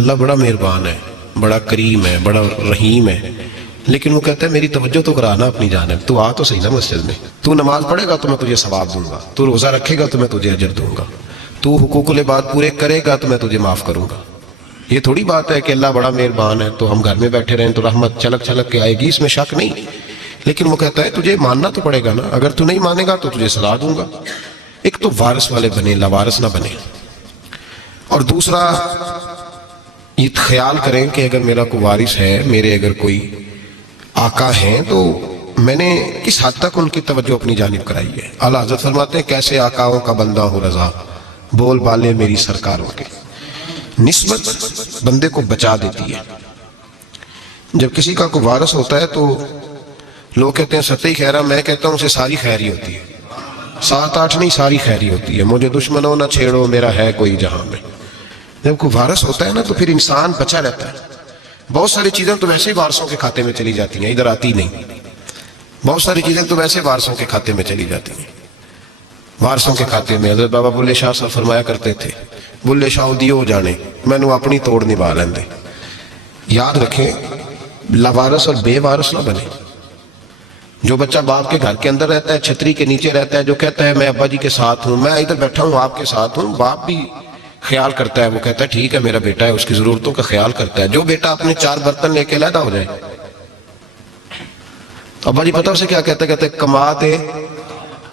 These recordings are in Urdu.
اللہ بڑا مہربان ہے، بڑا کریم ہے، بڑا رحیم ہے، لیکن وہ کہتا ہے میری توجہ تو کرانا اپنی جانب، تو آ تو صحیح نا مسجد میں، تو نماز پڑھے گا تو میں تجھے ثواب دوں گا، تو روزہ رکھے گا تو میں تجھے اجر دوں گا، تو حقوق العباد پورے کرے گا تو میں تجھے معاف کروں گا۔ یہ تھوڑی بات ہے کہ اللہ بڑا مہربان ہے تو ہم گھر میں بیٹھے رہیں تو رحمت چھلک چھلک کے آئے گی، اس میں شک نہیں، لیکن وہ کہتا ہے تجھے ماننا تو پڑے گا نا، اگر تو نہیں مانے گا تو تجھے سزا دوں گا۔ ایک تو وارث والے بنے، لاوارث نہ بنے، اور دوسرا یہ خیال کریں کہ اگر میرا کوئی وارث ہے، میرے اگر کوئی آقا ہیں، تو میں نے کس حد تک ان کی توجہ اپنی جانب کرائی ہے۔ اعلیٰ حضرت فرماتے ہیں کیسے آقاؤں کا بندہ ہو رضا، بول بالے میری سرکاروں کے۔ نسبت بندے کو بچا دیتی ہے۔ جب کسی کا کوئی وارث ہوتا ہے تو لوگ کہتے ہیں سطحی خیرہ، میں کہتا ہوں اسے ساری خیر ہی ہوتی ہے، 7-8 نہیں، ساری خیر ہی ہوتی ہے۔ مجھے دشمنوں نہ چھیڑو، میرا ہے کوئی جہاں میں۔ جب کوئی وارث ہوتا ہے نا تو پھر انسان بچا رہتا ہے۔ بہت ساری چیزیں تو ویسے ہی وارثوں کے کھاتے میں چلی جاتی ہیں، ادھر آتی نہیں۔ بہت ساری چیزیں تو ویسے وارثوں کے کھاتے میں چلی جاتی ہیں۔ وارثوں کے کھاتے میں حضرت بابا بلے شاہ صاحب فرمایا کرتے تھے، بلے شاہ دیو جانے میں نے اپنی توڑ نبھا لیندے۔ یاد رکھیں لاوارث اور بے وارث نہ بنے۔ جو بچہ باپ کے گھر کے اندر رہتا ہے، چھتری کے نیچے رہتا ہے، جو کہتا ہے میں ابا جی کے ساتھ ہوں، میں ادھر بیٹھا ہوں آپ کے ساتھ ہوں، باپ بھی خیال کرتا ہے، وہ کہتا ہے ٹھیک ہے میرا بیٹا ہے، اس کی ضرورتوں کا خیال کرتا ہے۔ جو بیٹا اپنے 4 برتن لے کے علیحدہ ہو جائے، ابا جی پتہ اسے کیا کہتے ہیں، کما تے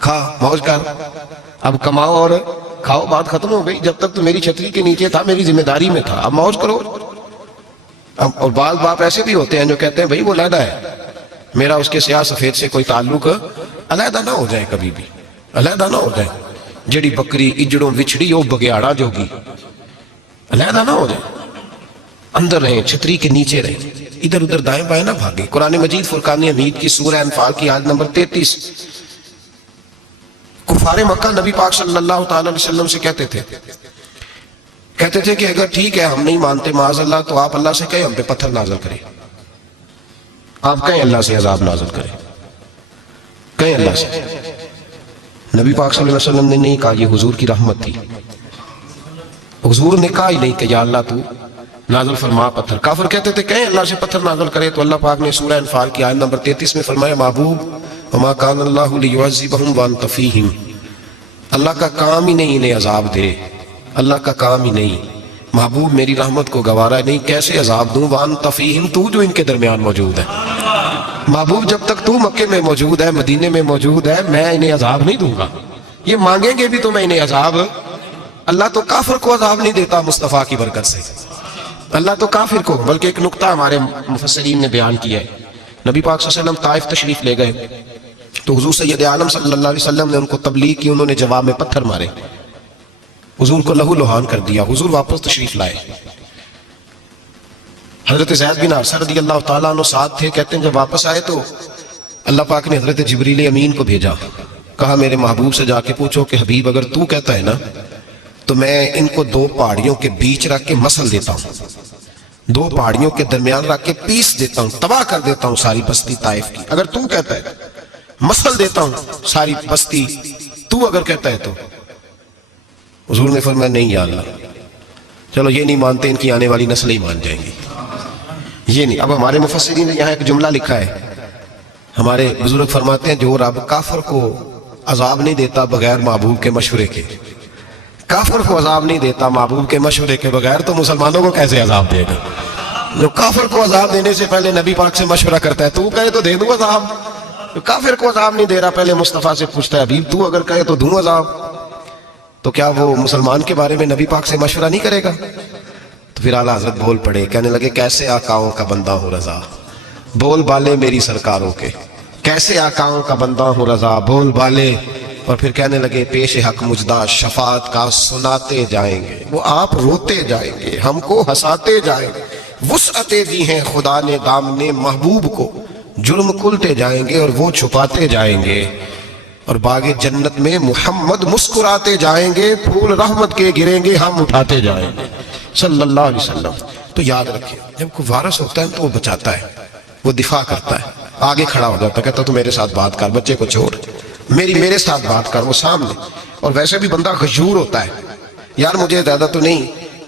کھا، موج کر۔ اب کماؤ اور کھاؤ بات ختم ہو گئی، جب تک تو میری چھتری کے نیچے تھا، میری ذمہ داری میں تھا، اب موج کرو۔ اور بعض باپ ایسے بھی ہوتے ہیں جو کہتے ہیں بھائی وہ علیحدہ ہے، میرا اس کے سیاہ سفید سے کوئی تعلق، علیحدہ نہ ہو جائے، کبھی بھی علیحدہ نہ ہو جائے۔ جڑی بکری اجڑوں وچھڑی وہ بگیاڑا جوگی، علیحدہ نہ ہو جائے، اندر رہیں، چھتری کے نیچے رہیں، ادھر ادھر دائیں بائیں نہ بھاگیں۔ قرآن مجید فرقان حمید کی سورہ انفال کی آیت نمبر 33، کفار مکہ نبی پاک صلی اللہ تعالی علیہ وسلم سے کہتے تھے کہ اگر ٹھیک ہے ہم نہیں مانتے معاذ اللہ، تو آپ اللہ سے کہیں ہم پہ پتھر نازل کریں، آپ کہیں اللہ سے عذاب نازل کریں، کہیں اللہ سے۔ نبی پاک صلی اللہ علیہ وسلم نے نہیں کہا، یہ حضور کی رحمت تھی، حضور نے کہا ہی نہیں کہ یا اللہ تو نازل فرما پتھر۔ کافر کہتے تھے کہیں اللہ سے پتھر نازل کرے، تو اللہ پاک نے سورہ انفال کی آیت نمبر 33 میں فرمایا محبوب وما کان اللہ لیعذبہم وانت فیہم، اللہ کا کام ہی نہیں انہیں عذاب دے، اللہ کا کام ہی نہیں، محبوب میری رحمت کو گوارا نہیں، کیسے عذاب دوں، وانت فیہم، تو جو ان کے درمیان موجود ہے۔ محبوب جب تک تو مکے میں موجود ہے، مدینے میں موجود ہے، میں انہیں عذاب نہیں دوں گا، یہ مانگیں گے بھی تو میں انہیں عذاب۔ اللہ تو کافر کو عذاب نہیں دیتا مصطفیٰ کی برکت سے، اللہ تو کافر کو۔ بلکہ ایک نقطہ ہمارے مفسرین نے بیان کیا ہے، نبی پاک صلی اللہ علیہ وسلم طائف تشریف لے گئے تو حضور سید عالم صلی اللہ علیہ وسلم نے ان کو تبلیغ کی، انہوں نے جواب میں پتھر مارے، حضور کو لہو لہان کر دیا، حضور واپس تشریف لائے۔ حضرت زید بن حارثہ رضی اللہ تعالیٰ عنہ ساتھ تھے، کہتے ہیں جب واپس آئے تو اللہ پاک نے حضرت جبریل امین کو بھیجا، کہا میرے محبوب سے جا کے پوچھو کہ حبیب اگر تو کہتا ہے نا تو میں ان کو 2 پہاڑیوں کے بیچ رکھ کے مسل دیتا ہوں، 2 پہاڑیوں کے درمیان رکھ کے پیس دیتا ہوں، تباہ کر دیتا ہوں ساری بستی طائف کی، اگر تو کہتا ہے مسل دیتا ہوں ساری بستی، تو اگر کہتا ہے تو۔ حضور نے فرمایا نہیں یا اللہ، چلو یہ نہیں مانتے، ان کی آنے والی نسلیں ہی مان جائیں گی، یہ نہیں۔ اب ہمارے مفسرین نے یہاں ایک جملہ لکھا ہے، ہمارے بزرگ فرماتے ہیں جو رب کافر کو عذاب نہیں دیتا بغیر محبوب کے مشورے کے، کافر کو عذاب نہیں دیتا محبوب کے مشورے کے بغیر، تو مسلمانوں کو کیسے عذاب دے گا؟ جو کافر کو عذاب دینے سے پہلے نبی پاک سے مشورہ کرتا ہے، تو کہے تو دے دوں عذاب، جو کافر کو عذاب نہیں دے رہا پہلے مصطفیٰ سے پوچھتا ہے حبیب تو اگر کہے تو دوں عذاب، تو کیا وہ مسلمان کے بارے میں نبی پاک سے مشورہ نہیں کرے گا؟ تو پھر اعلیٰ حضرت بول پڑے، کہنے لگے کیسے آقاؤں کا بندہ ہوں رضا، بول بالے میری سرکاروں کے، کیسے آقاؤں کا بندہ ہوں رضا، بول بالے۔ اور پھر کہنے لگے پیش حق مجدہ شفاعت کا سناتے جائیں گے، وہ آپ روتے جائیں گے، ہم کو ہنساتے جائیں گے، وسعتیں دی ہیں خدا نے دامن محبوب کو، جرم کھلتے جائیں گے اور وہ چھپاتے جائیں گے، اور باغ جنت میں محمد مسکراتے جائیں گے، پھول رحمت کے گریں گے، ہم اٹھاتے جائیں گے صلی اللہ علیہ وسلم۔ تو یاد رکھیں جب کوئی وارث ہوتا ہے تو وہ بچاتا ہے، وہ دفاع کرتا ہے، آگے کھڑا ہو جاتا ہے، کہتا تو میرے ساتھ بات کر، بچے کو چھوڑ، میرے ساتھ بات کر، وہ سامنے۔ اور ویسے بھی بندہ غیور ہوتا ہے، یار مجھے زیادہ تو نہیں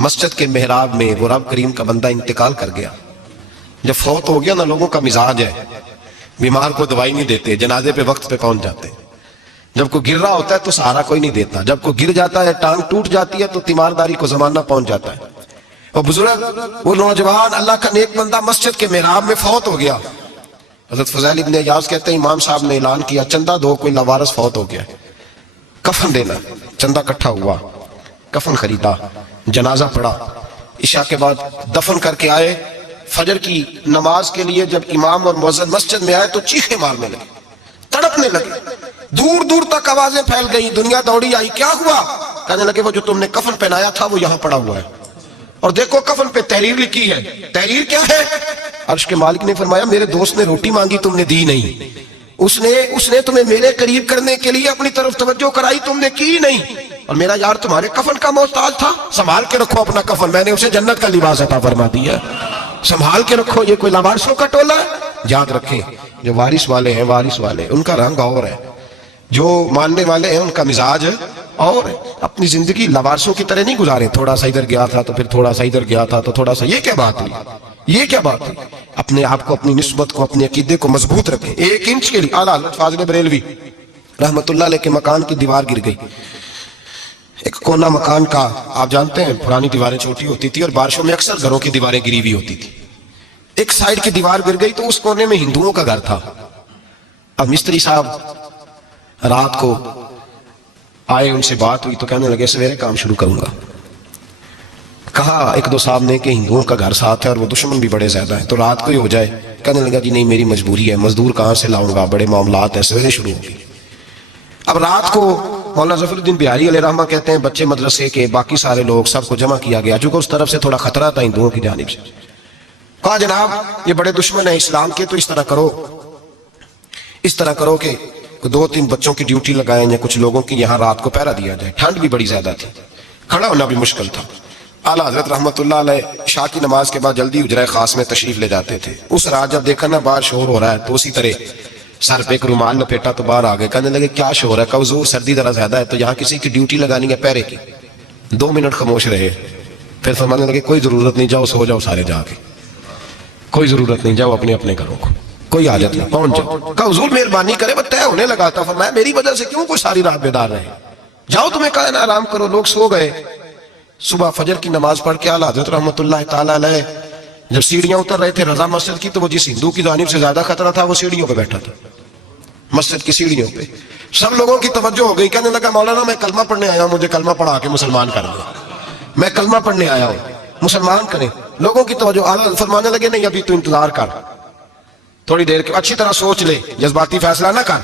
مسجد کے محراب میں وہ رب کریم کا بندہ انتقال کر گیا. جب فوت ہو گیا نا، لوگوں کا مزاج ہے بیمار کو دوائی نہیں دیتے، جنازے پہ وقت پہ پہنچ جاتے ہیں. جب کوئی گر رہا ہوتا ہے تو سہارا کوئی نہیں دیتا، جب کوئی گر جاتا ہے ٹانگ ٹوٹ جاتی ہے تو تیمارداری کو زمانہ پہنچ جاتا ہے. وہ بزرگ، وہ نوجوان اللہ کا نیک بندہ مسجد کے محراب میں فوت ہو گیا. حضرت فضیل ابن عیاض کہتے ہیں امام صاحب نے اعلان کیا چندہ دو، کوئی لاوارث فوت ہو گیا، کفن دینا. چندہ اکٹھا ہوا، کفن خریدا، جنازہ پڑا. عشاء کے بعد دفن کر کے آئے. فجر کی نماز کے لیے جب امام اور مؤذن مسجد میں آئے تو چیخیں مارنے لگے، تڑپنے لگے. دور دور تک آوازیں پھیل گئی، دنیا دوڑی آئی. کیا ہوا؟ کہنے لگے وہ جو تم نے کفن پہنایا تھا وہ یہاں پڑا ہوا ہے، اور دیکھو کفن پہ تحریر لکھی ہے. تحریر کیا ہے؟ عرش کے مالک نے فرمایا میرے دوست نے روٹی مانگی، تم نے دی نہیں. اس نے تمہیں میرے قریب کرنے کے لیے اپنی طرف توجہ کرائی، تم نے کی نہیں. اور میرا یار تمہارے کفن کا محتاج تھا، سنبھال کے رکھو اپنا کفن، میں نے اسے جنت کا لباس عطا فرما دیا، سنبھال کے رکھو. یہ کوئی لاوارثوں کا ٹولہ ہے؟ یاد رکھیں جو وارث والے ہیں، وارث والے ان کا رنگ اور ہے، جو ماننے والے ہیں ان کا مزاج اور اپنی زندگی لاوارثوں کی طرح نہیں گزارے. تھوڑا سا ادھر گیا تھا تو پھر تھوڑا سا ادھر گیا تھا تو تھوڑا سا. یہ کیا بات ہے؟ یہ کیا بات ہے؟ اپنے آپ کو، اپنی نسبت کو، اپنے عقیدے کو مضبوط رکھیں. 1 انچ کے لیے اعلیٰ حضرت فاضل بریلوی رحمت اللہ علیہ کے مکان کی دیوار گر گئی. ایک کونا مکان کا، آپ جانتے ہیں پرانی دیواریں چھوٹی ہوتی تھی اور بارشوں میں اکثر گھروں کی دیواریں گری ہوئی ہوتی تھی. ایک سائیڈ کی دیوار گر گئی تو اس کونے میں ہندوؤں کا گھر تھا. اب مستری صاحب رات کو آئے، ان سے بات ہوئی تو کہنے لگے سویرے کام شروع کروں گا. کہا 1-2 صاحب نے کہ ہندوؤں کا گھر ساتھ ہے اور وہ دشمن بھی بڑے زیادہ ہیں تو رات کو ہی ہو جائے. کہنے لگا جی نہیں میری مجبوری ہے، مزدور کہاں سے لاؤں گا، بڑے معاملات ہیں، سویرے شروع ہوگی. اب رات کو مولانا ظفر الدین بہاری علیہ رحمہ کہتے ہیں بچے مدرسے کے، باقی سارے لوگ، سب کو جمع کیا گیا چونکہ اس طرف سے تھوڑا خطرہ تھا ہندوؤں کی جانب سے. کہا جناب یہ بڑے دشمن ہیں اسلام کے، تو اس طرح کرو کہ 2-3 بچوں کی ڈیوٹی لگائیں یا کچھ لوگوں کی یہاں رات کو پہرا دیا جائے. ٹھنڈ بھی بڑی زیادہ تھی، کھڑا ہونا بھی مشکل تھا. اعلیٰ حضرت رحمت اللہ علیہ عشاء کی نماز کے بعد جلدی حجرہ خاص میں تشریف لے جاتے تھے. اس رات جب دیکھا نا باہر شور ہو رہا ہے تو اسی طرح سر پہ ایک رومال لپیٹا تو باہر آ گئے. کہنے لگے کیا شور ہے؟ کہ حضور سردی ذرا زیادہ ہے تو یہاں کسی کی ڈیوٹی لگانی ہے پہرے کی. 2 منٹ خاموش رہے، پھر فرمانے لگے کوئی ضرورت نہیں، جاؤ سو جاؤ سارے جا کے، کوئی ضرورت نہیں، جاؤ اپنے اپنے گھروں کو، کوئی حاجت نہیں، پہنچ جاؤ. کہا حضور مہربانی کرے، وہ طے ہونے لگا تھا. فرمایا میری وجہ سے کیوں کوئی ساری رات بیدار رہے، جاؤ تمہیں کہا نا آرام کرو. لوگ سو گئے. صبح فجر کی نماز پڑھ کے اعلیٰ حضرت رحمت اللہ تعالیٰ علیہ جب سیڑھیاں اتر رہے تھے رضا مسجد کی، تو وہ جس ہندو کی جانب سے زیادہ خطرہ تھا وہ سیڑھیوں پہ بیٹھا تھا، مسجد کی سیڑھیوں پہ. سب لوگوں کی توجہ ہو گئی. کہنے لگا مولانا میں کلمہ پڑھنے آیا ہوں، مجھے کلمہ پڑھا کے مسلمان کر دو، میں کلمہ پڑھنے آیا ہوں، مسلمان کریں. لوگوں کی توجہ. اعلیٰ فرمانے لگے نہیں ابھی تو انتظار کر، تھوڑی دیر کے اچھی طرح سوچ لے، جذباتی فیصلہ نہ کر،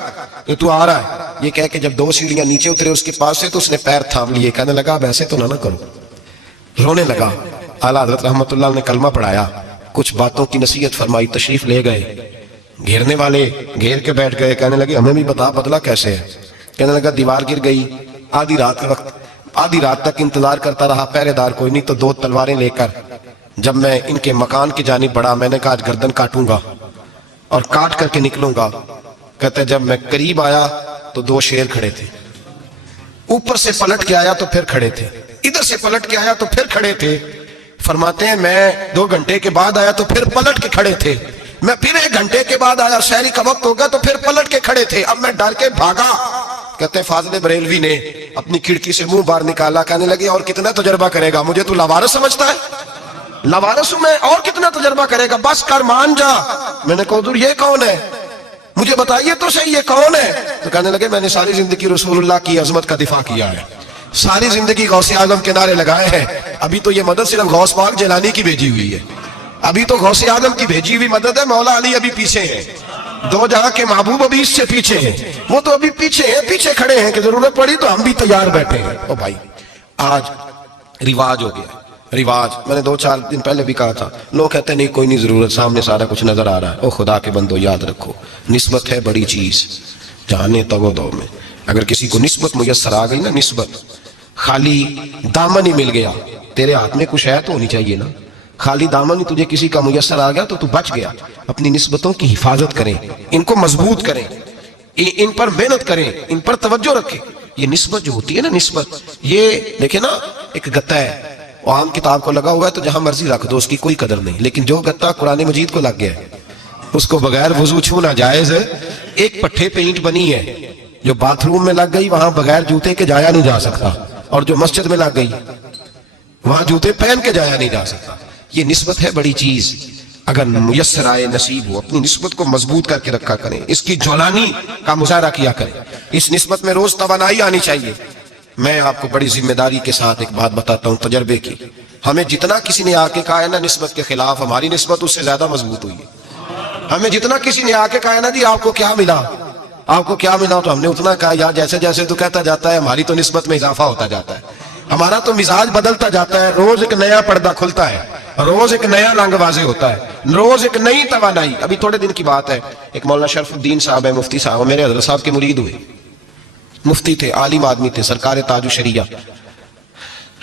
یہ تو آ رہا ہے. یہ کہہ کے جب 2 سیڑھیاں نیچے اترے اس کے پاس سے تو اس نے پیر تھام لیے. کہنے لگا اب ایسے تو نہ کرو، رونے لگا. اعلیٰ حضرت رحمت اللہ نے کلمہ پڑھایا، کچھ باتوں کی نصیحت فرمائی، تشریف لے گئے. گھیرنے والے گھیر کے بیٹھ گئے. کہنے لگے ہمیں بھی بتا بدلہ کیسے ہے. کہنے لگا دیوار گر گئی، آدھی رات تک انتظار کرتا رہا، پہرے دار کوئی نہیں، تو 2 تلواریں لے کر جب میں ان کے مکان کی جانب بڑھا، میں نے کہا آج گردن کاٹوں گا اور کاٹ کر کے نکلوں گا. کہتے جب میں قریب آیا تو 2 شیر کھڑے تھے، اوپر سے پلٹ کے آیا تو پھر کھڑے تھے، ادھر سے پلٹ کے آیا تو پھر کھڑے تھے. فرماتے ہیں میں 2 گھنٹے کے بعد آیا تو پھر پلٹ کے کھڑے تھے، میں پھر 1 گھنٹے کے بعد آیا، شہری کا وقت ہو گیا تو پھر پلٹ کے کھڑے تھے. اب میں ڈر کے بھاگا. کہتے ہیں فاضل بریلوی نے اپنی کھڑکی سے منہ باہر نکالا. کہنے لگے اور کتنا تجربہ کرے گا، مجھے تو لاوارث سمجھتا ہے، لاوارث ہوں میں، اور کتنا تجربہ کرے گا، بس کر مان جا. میں نے کہا حضور یہ کون ہے، مجھے بتائیے تو صحیح یہ کون ہے. تو کہنے لگے میں نے ساری زندگی رسول اللہ کی عظمت کا دفاع کیا ہے، ساری زندگی غوث اعظم کے نعرے لگائے ہیں. ابھی تو یہ مدد صرف غوث پاک جیلانی کی بھیجی ہوئی ہے، ابھی تو غوث اعظم کی بھیجی ہوئی مدد ہے. مولا علی ابھی پیچھے ہیں، 2 جہاں کے محبوب ابھی اس سے پیچھے ہیں، وہ تو ابھی پیچھے ہیں، پیچھے کھڑے ہیں کہ ضرورت پڑی تو ہم بھی تیار بیٹھے ہیں. او بھائی آج رواج ہو گیا، رواج. میں نے 2-4 دن پہلے بھی کہا تھا، لوگ کہتے ہیں نہیں کوئی نہیں ضرورت، سامنے سارا کچھ نظر آ رہا ہے. او خدا کے بندو یاد رکھو نسبت ہے بڑی چیز، جانے تو دو میں. اگر کسی کو نسبت میسر آ گئی نا، نسبت، خالی دامن ہی مل گیا، تیرے ہاتھ میں کچھ ہے تو ہونی چاہیے نا. خالی دامن ہی تجھے کسی کا میسر آ گیا تو تو بچ گیا. اپنی نسبتوں کی حفاظت کریں، ان کو مضبوط کریں، ان پر محنت کریں، ان پر توجہ رکھیں. یہ نسبت جو ہوتی ہے نا، نسبت، یہ دیکھیں نا ایک گتا ہے، وہ عام کتاب کو لگا ہوا ہے تو جہاں مرضی رکھ دو، اس کی کوئی قدر نہیں، لیکن جو گتا قرآن مجید کو لگ گیا ہے اس کو بغیر وضو چھونا جائز ہے۔ ایک پٹھے پہ اینٹ بنی ہے جو باتھ روم میں لگ گئی، وہاں بغیر جوتے کے جایا نہیں جا سکتا، اور جو مسجد میں لگ گئی وہاں جوتے پہن کے جایا نہیں جا سکتا۔ یہ نسبت ہے بڑی چیز، اگر میسر آئے نصیب ہو اپنی نسبت کو مضبوط کر کے رکھا کریں، اس کی جولانی کا مظاہرہ کیا کریں، اس نسبت میں روز توانائی آنی چاہیے۔ میں آپ کو بڑی ذمہ داری کے ساتھ ایک بات بتاتا ہوں تجربے کی، ہمیں جتنا کسی نے آ کے کہا ہے نا نسبت کے خلاف، ہماری نسبت اس سے زیادہ مضبوط ہوئی ہے۔ ہمیں جتنا کسی نے آ کے کہا ہے نا جی آپ کو کیا ملا، آپ کو کیا ملا، تو ہم نے اتنا کہا یار جیسے جیسے تو کہتا جاتا ہے ہماری تو نسبت میں اضافہ ہوتا جاتا ہے، ہمارا تو مزاج بدلتا جاتا ہے، روز ایک نیا پردہ کھلتا ہے، روز ایک نیا رنگ واضح ہوتا ہے، روز ایک نئی توانائی۔ ابھی تھوڑے دن کی بات ہے، ایک مولانا شرف الدین صاحب ہے، مفتی صاحب، میرے حضرت صاحب کے مرید ہوئے، مفتی تھے، عالم آدمی تھے، سرکار تاج الشریعہ،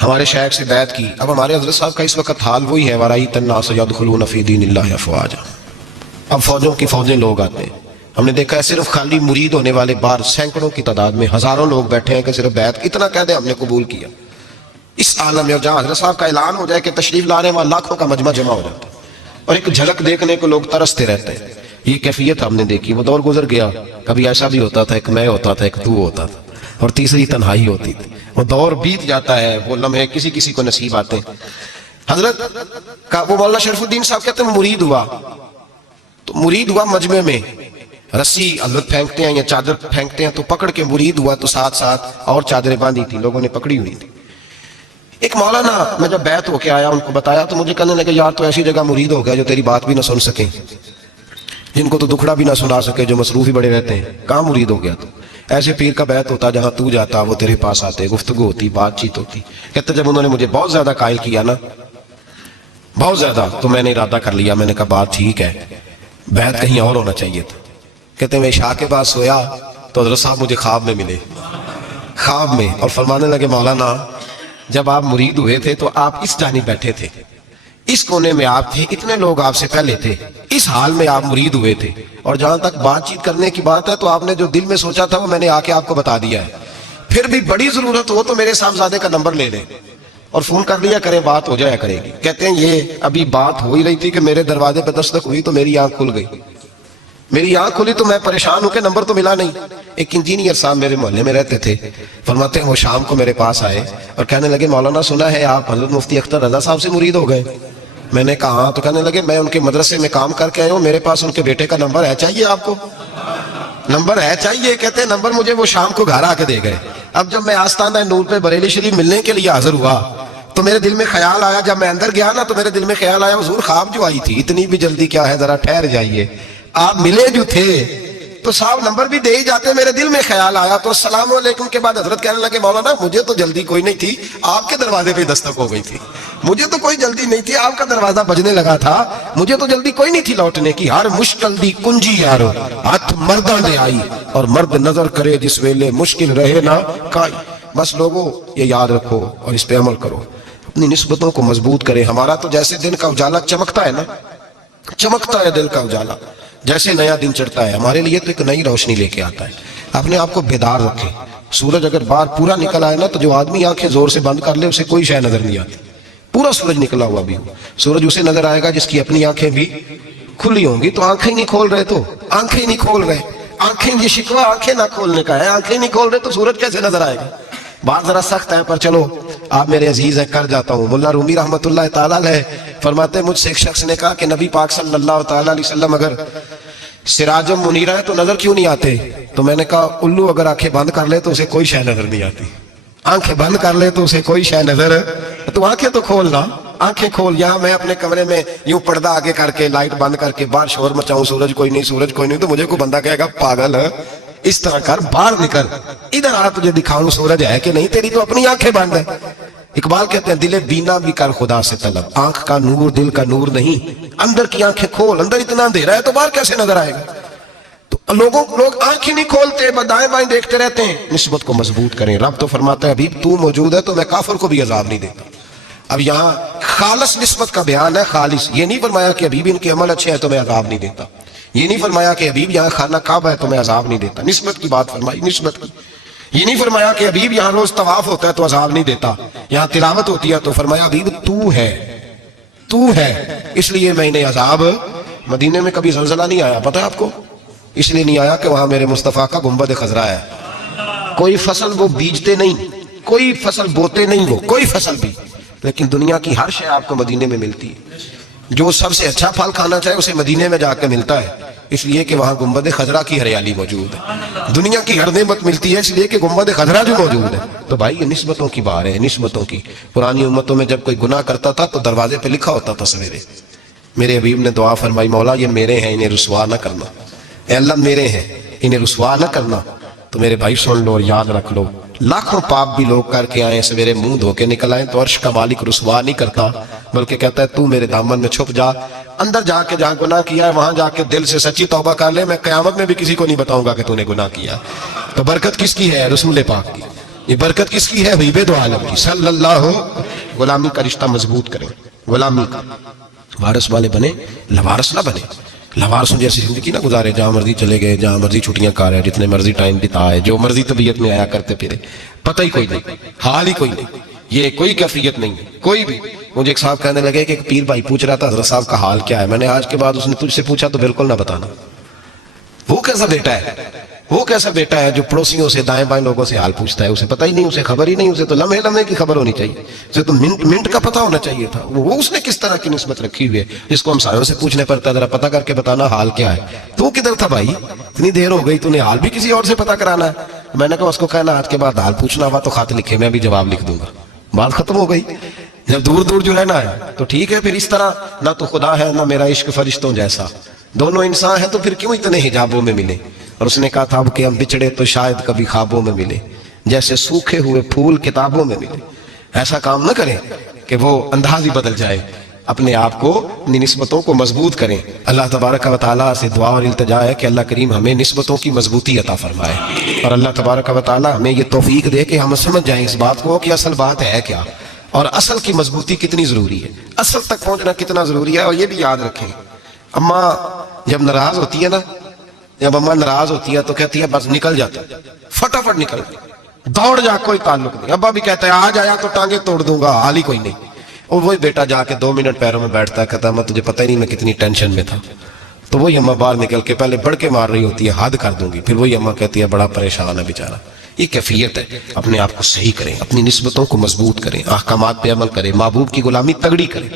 ہمارے شیخ سے بیعت کی۔ اب ہمارے حضرت صاحب کا اس وقت حال وہی ہے، وَرَأَيْتَ النَّاسَ يَدْخُلُونَ فِي دِينِ اللَّهِ أَفْوَاجًا، اب فوجوں کی فوجیں لوگ آتے ہیں۔ ہم نے دیکھا ہے صرف خالی مرید ہونے والے باہر سینکڑوں کی تعداد میں ہزاروں لوگ بیٹھے ہیں کہ صرف بیعت اتنا کہہ دیں ہم نے قبول کیا۔ اس عالم میں جہاں حضرت صاحب کا اعلان ہو جائے کہ تشریف لا رہے ہیں وہاں لاکھوں کا مجمع جمع ہو جاتا ہے، اور ایک جھلک دیکھنے کو لوگ ترستے رہتے ہیں۔ یہ کیفیت ہم نے دیکھی، وہ دور گزر گیا، کبھی ایسا بھی ہوتا تھا ایک میں ہوتا تھا، ایک تو ہوتا تھا، اور تیسری تنہائی ہوتی تھی۔ وہ دور بیت جاتا ہے، وہ لمحے کسی کسی کو نصیب آتے ہیں۔ حضرت کا وہ مولانا شرف الدین صاحب کہتے ہیں مرید ہوا، تو مرید ہوا مجمع میں، رسی حضرت پھینکتے ہیں یا چادر پھینکتے ہیں تو پکڑ کے مرید ہوا، تو ساتھ ساتھ اور چادریں باندھی تھی، لوگوں نے پکڑی ہوئی تھی۔ ایک مولانا، میں جب بیعت ہو کے آیا ان کو بتایا تو مجھے کہنے لگے یار تو ایسی جگہ مرید ہو گیا جو تیری بات بھی نہ سن سکیں، جن کو تو دکھڑا بھی نہ سنا سکے، جو مصروف ہی بڑے رہتے ہیں، کہاں مرید ہو گیا تو؟ ایسے پیر کا بیعت ہوتا جہاں تو جاتا وہ تیرے پاس آتے، گفتگو ہوتی، بات چیت ہوتی۔ کہتے جب انہوں نے مجھے بہت زیادہ قائل کیا نا، بہت زیادہ، تو میں نے ارادہ کر لیا، میں نے کہا بات ٹھیک ہے، بیعت کہیں اور ہونا چاہیے تھا۔ کہتے ہیں میں عشاء کے بعد سویا تو حضرت صاحب مجھے خواب میں ملے، خواب میں، اور فرمانے لگے مولانا جب آپ مرید ہوئے تھے تو آپ اس جانب بیٹھے تھے، اس کونے میں آپ تھے، اتنے لوگ آپ سے پہلے تھے، اس حال میں آپ مرید ہوئے تھے، اور جہاں تک بات چیت کرنے کی بات ہے تو آپ نے جو دل میں سوچا تھا وہ میں نے آ کے آپ کو بتا دیا ہے، پھر بھی بڑی ضرورت ہو تو میرے صاحبزادے کا نمبر لے لیں اور فون کر لیا کریں، بات ہو جایا کرے گی۔ کہتے ہیں یہ ابھی بات ہو ہی رہی تھی کہ میرے دروازے پہ دستک ہوئی تو میری آنکھ کھل گئی، میری آنکھ کھلی تو میں پریشان ہوں کہ نمبر تو ملا نہیں۔ ایک انجینئر صاحب میرے محلے میں رہتے تھے، فرماتے ہیں وہ شام کو میرے پاس آئے اور کہنے لگے مولانا سنا ہے آپ حضرت مفتی اختر رضا صاحب سے مرید ہو گئے؟ میں نے کہا ہاں، تو کہنے لگے میں ان کے مدرسے میں کام کر کے آیا ہوں، میرے پاس ان کے بیٹے کا نمبر ہے، چاہیے آپ کو؟ نمبر ہے چاہیے؟ کہتے ہیں نمبر مجھے وہ شام کو گھر آ کے دے گئے۔ اب جب میں آستانہ نور پہ بریلی شریف ملنے کے لیے حاضر ہوا تو میرے دل میں خیال آیا، جب میں اندر گیا نا تو میرے دل میں خیال آیا حضور خواب جو آئی تھی اتنی بھی جلدی کیا ہے، ذرا ٹھہر جائیے، آپ ملے جو تھے تو صاحب نمبر بھی دے ہی جاتے۔ میرے دل میں خیال آیا تو السلام علیکم کے بعد حضرت کہنے لگے مولانا مجھے تو جلدی کوئی نہیں تھی، آپ کے دروازے پہ دستک ہو گئی تھی، مجھے تو کوئی جلدی نہیں تھی، آپ کا دروازہ بجنے لگا تھا، مجھے تو جلدی کوئی نہیں تھی لوٹنے کی، ہر مشکل دی کنجی یارو ہاتھ مردہ نے آئی، اور مرد نظر کرے جس ویلے مشکل رہے نہ کائی۔ بس لوگوں یہ یاد رکھو اور اس پہ عمل کرو، اپنی نسبتوں کو مضبوط کرے۔ ہمارا تو جیسے دن کا اجالا چمکتا ہے نا، چمکتا ہے دل کا اجالا، جیسے نیا دن چڑھتا ہے ہمارے لیے تو ایک نئی روشنی لے کے آتا ہے۔ اپنے آپ کو بیدار رکھے۔ سورج اگر باہر پورا نکل آئے نا تو جو آدمی آنکھیں زور سے بند کر لے اسے کوئی شے نظر نہیں آتی، پورا سورج نکلا ہوا بھی ہو، سورج اسے نظر آئے گا جس کی اپنی آنکھیں بھی کھلی ہوں گی۔ تو آنکھیں نہیں کھول رہے، تو آنکھیں نہیں کھول رہے، آنکھیں، یہ شکوہ آنکھیں نہ کھولنے کا ہے، آنکھیں نہیں کھول رہے تو سورج کیسے نظر آئے گا؟ بات ذرا سخت ہے پر چلو آپ میرے عزیز ہیں کر جاتا ہوں۔ ملا رومی رحمت اللہ تعالیٰ علیہ فرماتے ہیں مجھ سے ایک شخص نے کہا کہ نبی پاک صلی اللہ تعالیٰ علیہ وسلم اگر سراجم منیرہ ہے تو نظر کیوں نہیں آتے؟ تو میں نے کہا الو اگر آنکھیں بند کر لے تو اسے کوئی شے نظر نہیں آتی، آنکھیں بند کر لے تو اسے کوئی شے نظر، تو آنکھیں تو کھولنا، آنکھیں کھول۔ یہاں میں اپنے کمرے میں یوں پردہ آگے کر کے لائٹ بند کر کے باہر شور مچاؤں سورج کوئی نہیں سورج کوئی نہیں، تو مجھے کوئی بندہ کہے گا پاگل ہے، اس طرح کر، باہر نکل، ادھر آ تجھے دکھاؤں سورج ہے کہ نہیں، تیری تو اپنی آنکھیں بند ہے۔ اقبال کہتے ہیں دل بینا بھی کر خدا سے طلب، آنکھ کا نور دل کا نور نہیں، اندر کی آنکھیں کھول، اندر اتنا اندھیرا ہے تو باہر کیسے نظر آئے گا؟ تو لوگ آنکھیں نہیں کھولتے، دائیں بائیں دیکھتے رہتے ہیں۔ نسبت کو مضبوط کریں۔ رب تو فرماتا ہے حبیب تو موجود ہے تو میں کافر کو بھی عذاب نہیں دیتا۔ اب یہاں خالص نسبت کا بیان ہے، خالص، یہ نہیں فرمایا کہ حبیب ان کے عمل اچھے ہیں تو میں عذاب نہیں دیتا، یہ نہیں فرمایا کہ حبیب یہاں خانہ کعبہ ہے تو میں عذاب نہیں دیتا، نسبت کی بات فرمائی، نسبت کی۔ یہ نہیں فرمایا کہ حبیب یہاں روز طواف ہوتا ہے تو عذاب نہیں دیتا، یہاں تلاوت ہوتی ہے تو فرمایا حبیب تو ہے اس لیے میں انہیں عذاب. مدینے میں کبھی زلزلہ نہیں آیا، پتہ ہے آپ کو؟ اس لیے نہیں آیا کہ وہاں میرے مصطفیٰ کا گنبد خضرا ہے. کوئی فصل وہ بیجتے نہیں، کوئی فصل بوتے نہیں، وہ کوئی فصل بھی، لیکن دنیا کی ہر شے آپ کو مدینے میں ملتی ہے. جو سب سے اچھا پھل کھانا چاہے اسے مدینے میں جا کے ملتا ہے، اس لیے کہ وہاں گنبد خضرا کی ہریالی موجود ہے. دنیا کی ہر نعمت ملتی ہے اس لیے کہ گنبد خضرا جو موجود ہے. تو بھائی یہ نسبتوں کی بات ہے، نسبتوں کی. پرانی امتوں میں جب کوئی گناہ کرتا تھا تو دروازے پہ لکھا ہوتا تھا سویرے. میرے حبیب نے دعا فرمائی، مولا یہ میرے ہیں انہیں رسوا نہ کرنا. اے اللہ میرے ہیں انہیں رسوا نہ کرنا. تو میرے بھائی سن لو اور یاد رکھ لو، لاکھوں پاپ بھی لوگ کر کے آئیں، سویرے منہ دھو کے نکل آئیں تو عرش کا مالک رسوا نہیں کرتا، بلکہ کہتا ہے تو میرے دامن میں چھپ جا. اندر جا کے جہاں گناہ کیا ہے وہاں جا کے دل سے سچی توبہ کر لے، میں قیامت میں بھی کسی کو نہیں بتاؤں گا کہ تو نے گناہ کیا. تو برکت کس کی ہے؟ رسول پاک کی. یہ برکت کس کی ہے؟ حبیب دو عالم کی صلی اللہ. غلامی کا رشتہ مضبوط کریں، غلامی کا وارث والے بنے، لوارث نہ بنے. لوارثوں جیسی زندگی نہ گزارے، جہاں مرضی چلے گئے، جہاں مرضی چھٹیاں کھا رہے، جتنے مرضی ٹائم بتائے، جو مرضی طبیعت میں آیا کرتے پھرے، پتہ ہی کوئی نہیں، حال ہی کوئی نہیں. یہ کوئی کیفیت نہیں ہے کوئی بھی. مجھے ایک صاحب کہنے لگے کہ ایک پیر بھائی پوچھ رہا تھا حضرت صاحب کا حال کیا ہے. میں نے آج کے بعد اس نے تجھ سے پوچھا تو بالکل نہ بتانا. وہ کیسا بیٹا ہے، وہ کیسا بیٹا ہے جو پڑوسیوں سے دائیں بائیں لوگوں سے حال پوچھتا ہے؟ اسے پتہ ہی نہیں، اسے خبر ہی نہیں. اسے تو لمحے لمحے کی خبر ہونی چاہیے، اسے تو منٹ منٹ کا پتہ ہونا چاہیے تھا. وہ اس نے کس طرح کی نسبت رکھی ہوئی ہے جس کو ہم سایوں سے پوچھنے پڑتا ہے ذرا پتہ کر کے بتانا حال کیا ہے. تو کدھر تھا بھائی؟ اتنی دیر ہو گئی، تو نے حال بھی کسی اور سے پتہ کرانا ہے. میں نے کہا اس کو کہنا آج کے بعد حال پوچھنا ہوا تو خط لکھے، میں بھی جواب لکھ دوں گا. بات ختم ہو گئی. جب دور دور جو رہنا ہے تو ٹھیک ہے، پھر اس طرح نہ تو خدا ہے نہ میرا عشق فرشتوں جیسا، دونوں انسان ہیں تو پھر کیوں اتنے حجابوں میں ملے. اور اس نے کہا تھا اب کہ ہم بچھڑے تو شاید کبھی خوابوں میں ملے، جیسے سوکھے ہوئے پھول کتابوں میں ملے. ایسا کام نہ کریں کہ وہ انداز ہی بدل جائے. اپنے آپ کو اپنی نسبتوں کو مضبوط کریں. اللہ تبارک و تعالیٰ سے دعا اور التجا ہے کہ اللہ کریم ہمیں نسبتوں کی مضبوطی عطا فرمائے، اور اللہ تبارک و تعالیٰ ہمیں یہ توفیق دے کہ ہم سمجھ جائیں اس بات کو کہ اصل بات ہے کیا، اور اصل کی مضبوطی کتنی ضروری ہے، اصل تک پہنچنا کتنا ضروری ہے. اور یہ بھی یاد رکھیں، اماں جب ناراض ہوتی ہے نا، جب اماں ناراض ہوتی ہے تو کہتی ہے بس نکل جاتا، فٹافٹ نکل دوڑ جا، کوئی تعلق نہیں. ابا بھی کہتا ہے آج آیا تو ٹانگیں توڑ دوں گا، حال ہی کوئی نہیں. اور وہی بیٹا جا کے 2 منٹ پیروں میں بیٹھتا ہے، کہتا ہے میں تجھے پتہ ہی نہیں میں کتنی ٹینشن میں تھا. تو وہی اماں باہر نکل کے پہلے بڑھ کے مار رہی ہوتی ہے حد کر دوں گی، پھر وہی اماں کہتی ہے بڑا پریشان ہے بیچارہ. یہ کیفیت ہے. اپنے آپ کو صحیح کریں، اپنی نسبتوں کو مضبوط کریں، احکامات پہ عمل کریں، محبوب کی غلامی تگڑی کریں.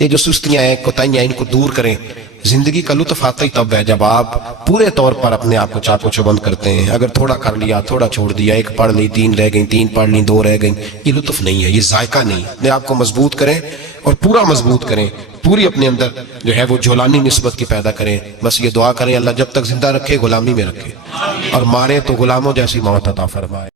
یہ جو سستیاں ہیں، کوتاہیاں ہیں، ان کو دور کریں. زندگی کا لطف آتا ہی تب ہے جب آپ پورے طور پر اپنے آپ کو چاق و چوبند کرتے ہیں. اگر تھوڑا کر لیا، تھوڑا چھوڑ دیا، 1 پڑھ لی 3 رہ گئیں، 3 پڑھ لی 2 رہ گئیں، یہ لطف نہیں ہے، یہ ذائقہ نہیں. اپنے آپ کو مضبوط کریں اور پورا مضبوط کریں، پوری اپنے اندر جو ہے وہ جولانی نسبت کی پیدا کریں. بس یہ دعا کریں اللہ جب تک زندہ رکھے غلامی میں رکھے، اور مارے تو غلاموں جیسی موت عطا فرمائے.